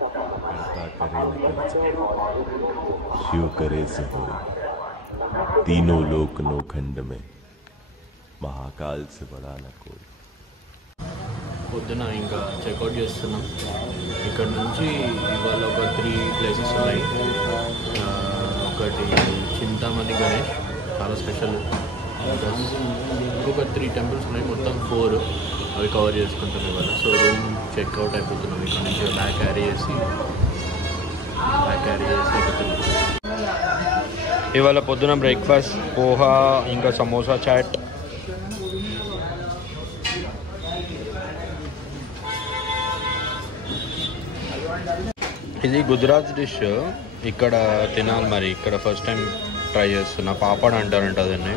करता करे न कर सके, शिव करे सो होय। तीनों लोक नोखंड में महाकाल से बड़ा न कोई। పొద్దున ఇంకా చెక్అవుట్ చేస్తున్నాం. ఇక్కడ నుంచి ఇవాళ ఒక 3 ప్లేసెస్ ఉన్నాయి. ఒకటి చింతామణి గణేష్, చాలా స్పెషల్. ఇంకొక 3 టెంపుల్స్ ఉన్నాయి, మొత్తం 4. అవి కవర్ చేసుకుంటాం ఇవాళ. సో రూమ్ చెక్అవుట్ అయిపోతున్నాం. ఇక్కడ నుంచి బ్యాగ్ క్యారీ చేసి ఇవాళ పొద్దున బ్రేక్ఫాస్ట్ పోహా, ఇంకా సమోసా చాట్. ఇది గుజరాత్ డిష్. ఇక్కడ తినాలి మరి. ఇక్కడ ఫస్ట్ టైం ట్రై చేస్తున్నా. పాపడ్ అంటారంట దాన్ని.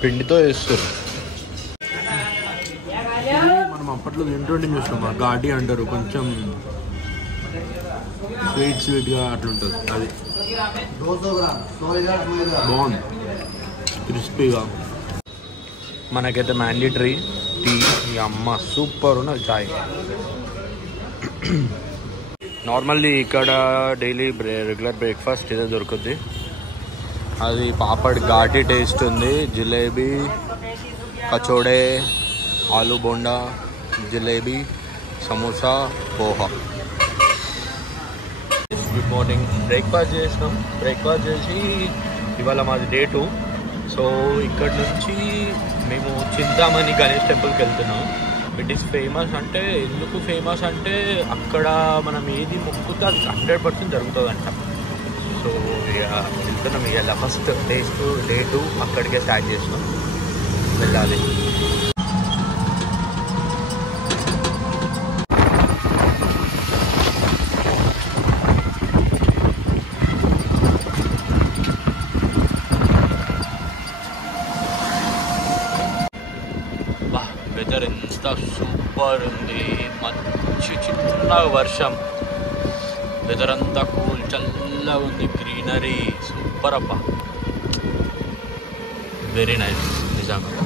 పిండితో వేస్తారు. మనం అప్పట్లో తింటుండే చూసినాం. ఘాటి అంటారు, కొంచెం స్వీట్గా అట్లుంటుంది. అది బాగుంది, క్రిస్పీగా. మనకైతే మ్యాండేటరీ టీ. ఈ అమ్మ సూపర్ ఉన్నది చాయ్. నార్మల్లీ ఇక్కడ డైలీ రెగ్యులర్ బ్రేక్ఫాస్ట్ ఇదే దొరుకుద్ది. అది పాపడ్ ఘాటీ టేస్ట్ ఉంది. Jalebi, kachori, aloo bonda, jalebi, samosa, poha. Good morning. Breakfast చేసినాం. బ్రేక్ఫాస్ట్ చేసి ఇవాళ మాది డే 2. సో ఇక్కడ నుంచి మేము చింతామణి గణేష్ టెంపుల్కి వెళ్తున్నాం. It is famous. అంటే ఎందుకు ఫేమస్ అంటే అక్కడ మనం ఏది మొక్కుతే అది 100% జరుగుతుందంట. సో ఇక వెళ్తున్నాం. ఇవాళ ఫస్ట్ డే 2 అక్కడికే స్టార్ట్ చేసినాం. వెళ్ళాలి. వెదర్ ఎంత సూపర్ ఉంది. మంచి చిన్న వర్షం. వెదర్ అంతా కూల్, చల్లగా ఉంది. గ్రీనరీ సూపర్ అబ్బా, వెరీ నైస్ నిజంగా.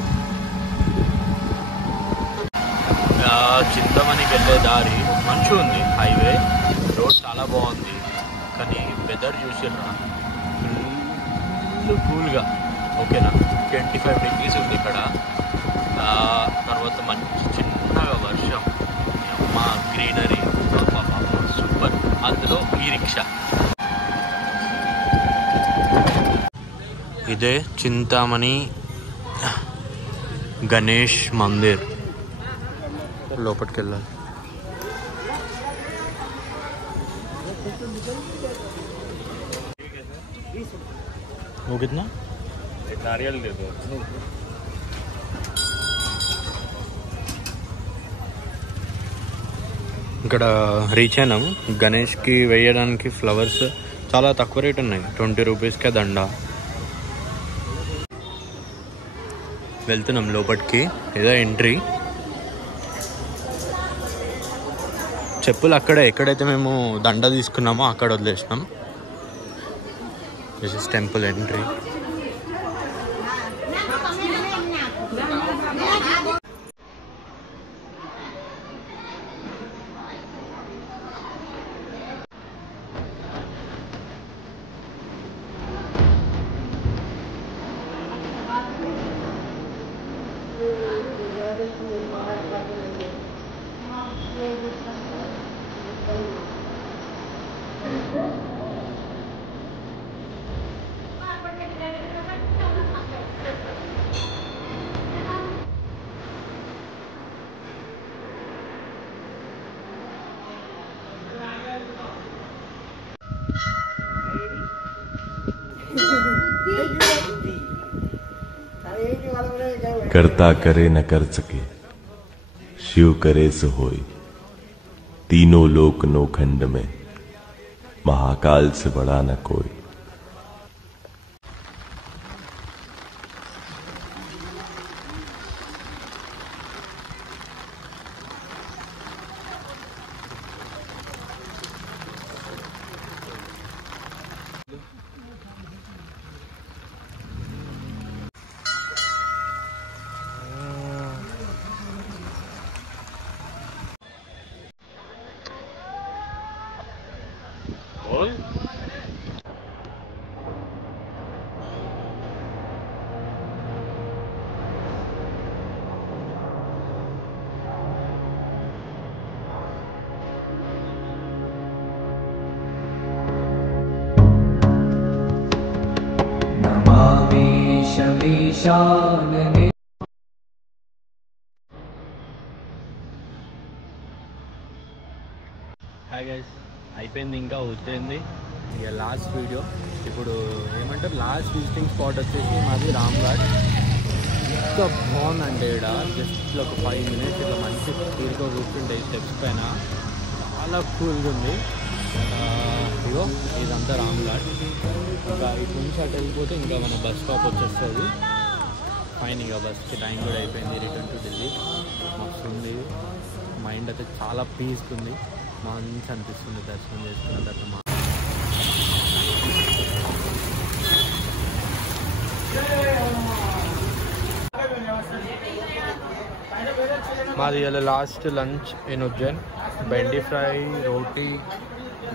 చింతమణికి వెళ్ళే దారి మంచిగా ఉంది. హైవే రోడ్ చాలా బాగుంది. కానీ వెదర్ చూసిర్రా, ఫుల్ కూల్గా. ఓకేనా, 25 degrees ఉంది ఇక్కడ. తర్వాత మంచి చిన్నగా వర్షం. మా గ్రీనరీ సూపర్. అందులో ఈ రిక్షా. ఇదే చింతామణి గణేష్ మందిర్. లోపలికి వెళ్ళాలి. वो कितना? एक नारियल दे दो. ఇక్కడ రీచ్ అయినాం. గణేష్కి వేయడానికి ఫ్లవర్స్ చాలా తక్కువ రేట్ ఉన్నాయి. 20 రూపీస్కే దండ. వెళ్తున్నాం లోపలికి. ఇదే ఎంట్రీ. చెప్పులు అక్కడే, ఎక్కడైతే మేము దండ తీసుకున్నామో అక్కడ వదిలేసినాం. This is temple entry. करता करे न कर सके, शिव करे सो होय। तीनों लोक नोखंड में महाकाल से बड़ा न कोई। హాయ్ గైస్, అయిపోయింది, ఇంకా వచ్చింది ఇక లాస్ట్ వీడియో. ఇప్పుడు ఏమంటారు, లాస్ట్ విజిటింగ్ స్పాట్ వచ్చేసి మాది రామ్ఘాట్. ఎంత బాగుందంటే ఇక్కడ జస్ట్ ఒక 5 minutes ఇట్లా మంచి తీరుగా కూర్చుంటే స్టెప్స్ పైన చాలా కూల్గా ఉంది. ఇగో ఇదంతా రామ్ఘాట్. ఇంకా ఇటు నుంచి అటు వెళ్ళిపోతే ఇంకా మన బస్ స్టాప్ వచ్చేస్తుంది. ఫైన్, ఇక బస్కి టైం కూడా అయిపోయింది. Return to Delhi. మస్తు ఉంది, మైండ్ అయితే చాలా పీస్గా ఉంది, మంచి అనిపిస్తుంది దర్శనం చేసుకున్న తర్వాత. మాది ఇలా last lunch in Ujjain. Bhindi fry, roti,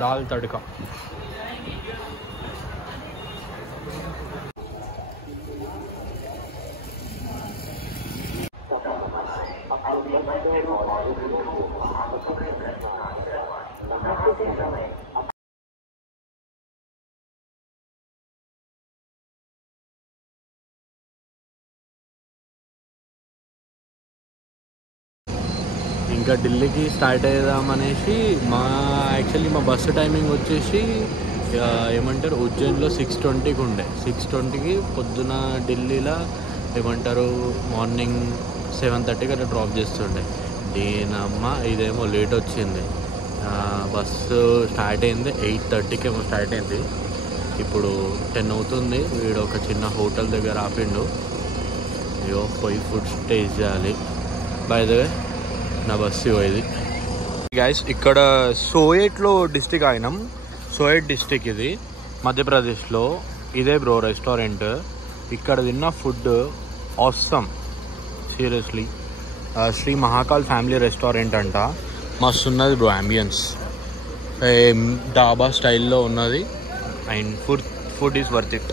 dal tadka. ఇంకా ఢిల్లీకి స్టార్ట్ అయ్యేదామనేసి యాక్చువల్లీ మా బస్సు టైమింగ్ వచ్చేసి ఏమంటారు ఉజ్జయిన్లో 6:20కి ఉండే. 6:20కి పొద్దున ఢిల్లీలో ఏమంటారు మార్నింగ్ 7:30కి అట్లా డ్రాప్ చేస్తుండే. దీనమ్మ ఇదేమో లేట్ వచ్చింది. బస్సు స్టార్ట్ అయింది 8:30కి ఏమో స్టార్ట్ అయింది. ఇప్పుడు 10 అవుతుంది. వీడు ఒక చిన్న హోటల్ దగ్గర ఆపిండు. అయ్యో పోయి ఫుడ్ టేస్ట్ చేయాలి. బై ద వే నా బస్సు ఇది గైస్. ఇక్కడ సోయేట్లో డిస్టిక్ అయినాం. సోయేట్ డిస్టిక్ ఇది మధ్యప్రదేశ్లో. ఇదే బ్రో రెస్టారెంట్. ఇక్కడ తిన్న food awesome, seriously. Shri Mahakal family restaurant అంట. మస్తు ఉన్నది బ్రో, అంబియన్స్ డాబా స్టైల్లో ఉన్నది. And food is worth it.